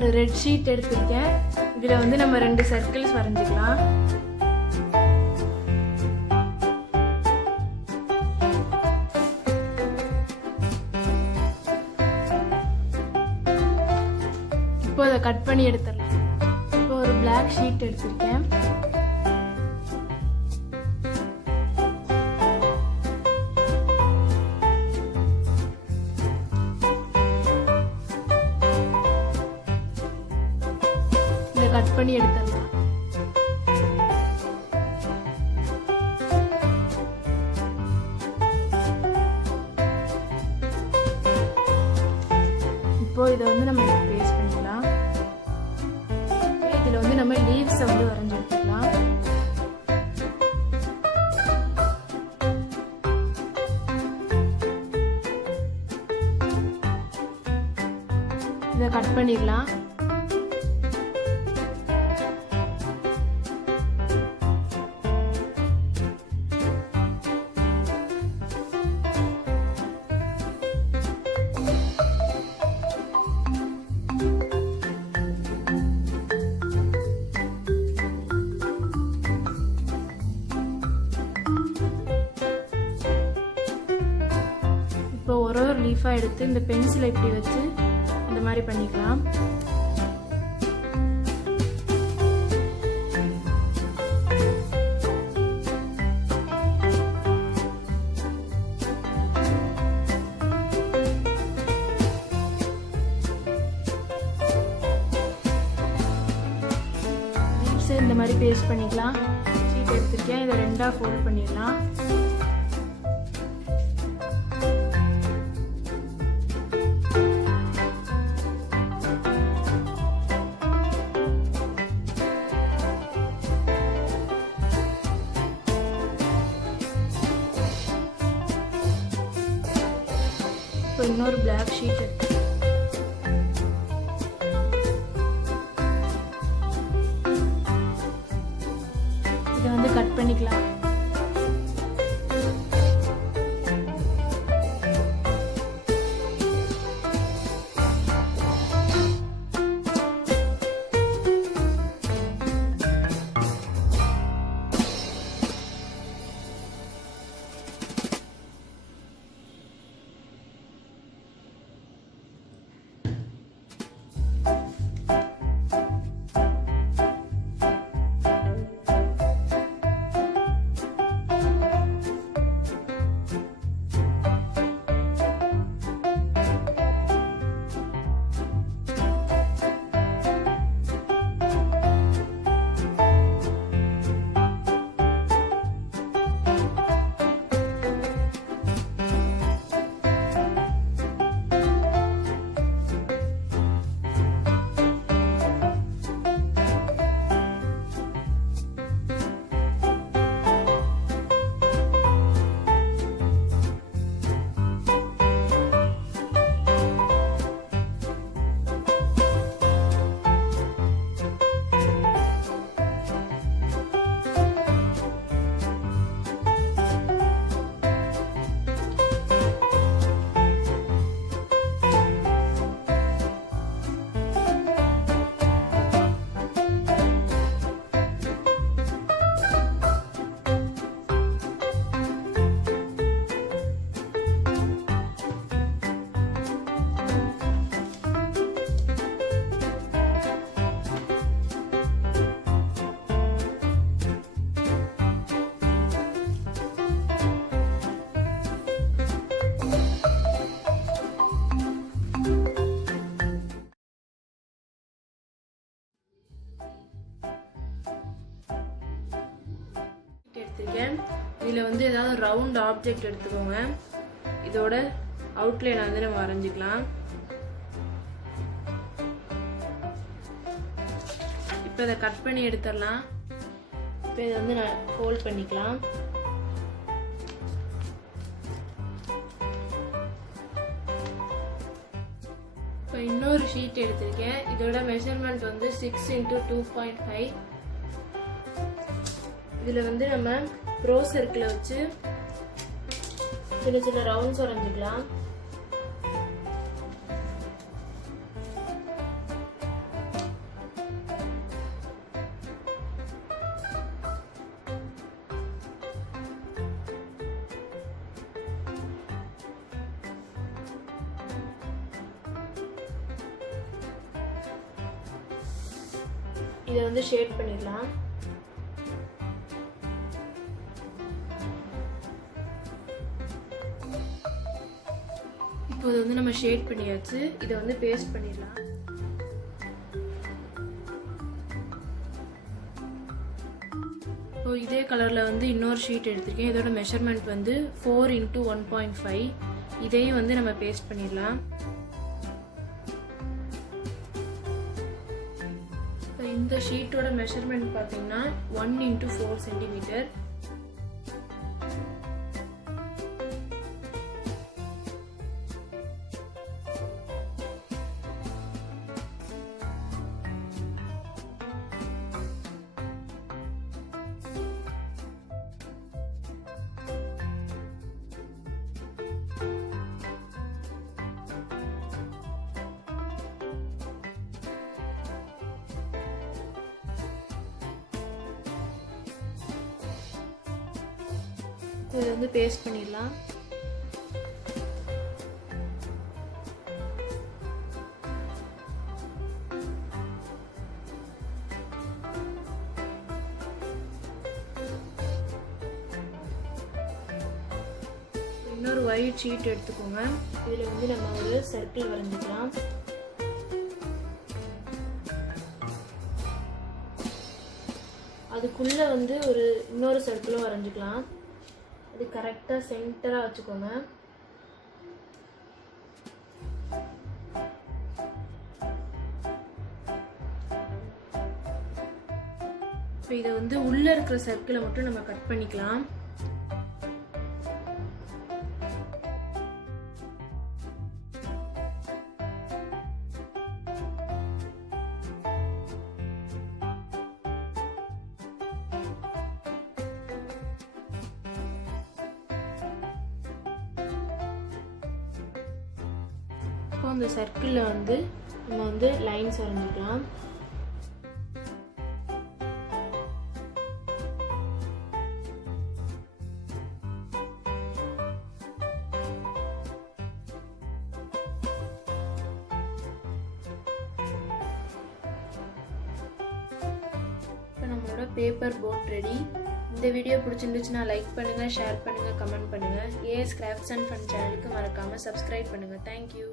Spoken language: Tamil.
ஒரு ரெட் ஷீட் எடுத்திருக்கேன். இதில் வந்து நம்ம 2 சர்க்கிள்ஸ் வரைஞ்சிக்கலாம். இப்போ அதை கட் பண்ணி எடுத்துடலாம். இப்போ ஒரு பிளாக் ஷீட் எடுத்திருக்கேன். இதை கட் பண்ணி எடுத்துடலாம். இப்போ இதை வந்து நம்ம பேஸ்ட் பண்ணிக்கலாம். இதில் வந்து நம்ம லீவ்ஸை வந்து வரைஞ்சி எடுத்துக்கலாம். இதை கட் பண்ணிடலாம். இப்போ ஒரு லீஃபாக எடுத்து இந்த பென்சிலை இப்படி வச்சு இந்த மாதிரி பண்ணிக்கலாம். இந்த மாதிரி பேஸ்ட் பண்ணிக்கலாம். ஷீட் எடுத்துருக்கேன். இதை 2ஆக ஃபோல்ட் பண்ணிடலாம். இப்போ இன்னொரு பிளாக் ஷீட் எடுத்து இதை வந்து கட் பண்ணிக்கலாம். இதில் வந்து ஏதாவது ரவுண்ட் ஆப்ஜெக்ட் எடுத்துக்கோங்க. இதோட அவுட்லைன் வந்து நம்ம வரைஞ்சிக்கலாம். இப்போ இதை கட் பண்ணி எடுத்துடலாம். இப்போ இதை வந்து நான் ஃபோல்ட் பண்ணிக்கலாம். இப்போ இன்னொரு ஷீட் எடுத்திருக்கேன். இதோட மெஷர்மெண்ட் வந்து 6 × 2.5. இதில் வந்து நம்ம ப்ரோ சர்க்கிளை வச்சு சின்ன சின்ன ரவுண்ட்ஸ் வரைஞ்சிக்கலாம். இதை வந்து ஷேட் பண்ணிடலாம். இப்போ இதை வந்து நம்ம ஷேட் பண்ணியாச்சு. இதை வந்து பேஸ்ட் பண்ணிடலாம். இப்போ இதே கலரில் வந்து இன்னொரு ஷீட் எடுத்திருக்கேன். இதோட மெஷர்மெண்ட் வந்து 4 × 1.5. இதையும் வந்து நம்ம பேஸ்ட் பண்ணிடலாம். இப்போ இந்த ஷீட்டோட மெஷர்மெண்ட் பார்த்தீங்கன்னா 1 × 4 சென்டிமீட்டர். இதை வந்து பேஸ்ட் பண்ணிடலாம். இன்னொரு ஒயிட் ஷீட் எடுத்துக்கோங்க. இதில் வந்து நம்ம ஒரு சர்க்கிள் வரைஞ்சிக்கலாம். அதுக்குள்ளே வந்து ஒரு இன்னொரு சர்க்கிளும் வரைஞ்சிக்கலாம். இது கரெக்டாக சென்டராக வச்சுக்கோங்க. இப்போ இதை வந்து உள்ளே இருக்கிற சர்க்கிளை மட்டும் நம்ம கட் பண்ணிக்கலாம். இப்போ அந்த சர்க்கிளில் வந்து நம்ம வந்து லைன்ஸ் வரைஞ்சிக்கலாம். இப்போ நம்மளோட பேப்பர் போட் ரெடி. இந்த வீடியோ பிடிச்சிருந்துச்சுன்னா லைக் பண்ணுங்கள், ஷேர் பண்ணுங்கள், கமெண்ட் பண்ணுங்கள். ஏஎஸ் கிராஃப்ட்ஸ் அண்ட் ஃபன் சேனலுக்கு மறக்காமல் சப்ஸ்கிரைப் பண்ணுங்கள். தேங்க்யூ.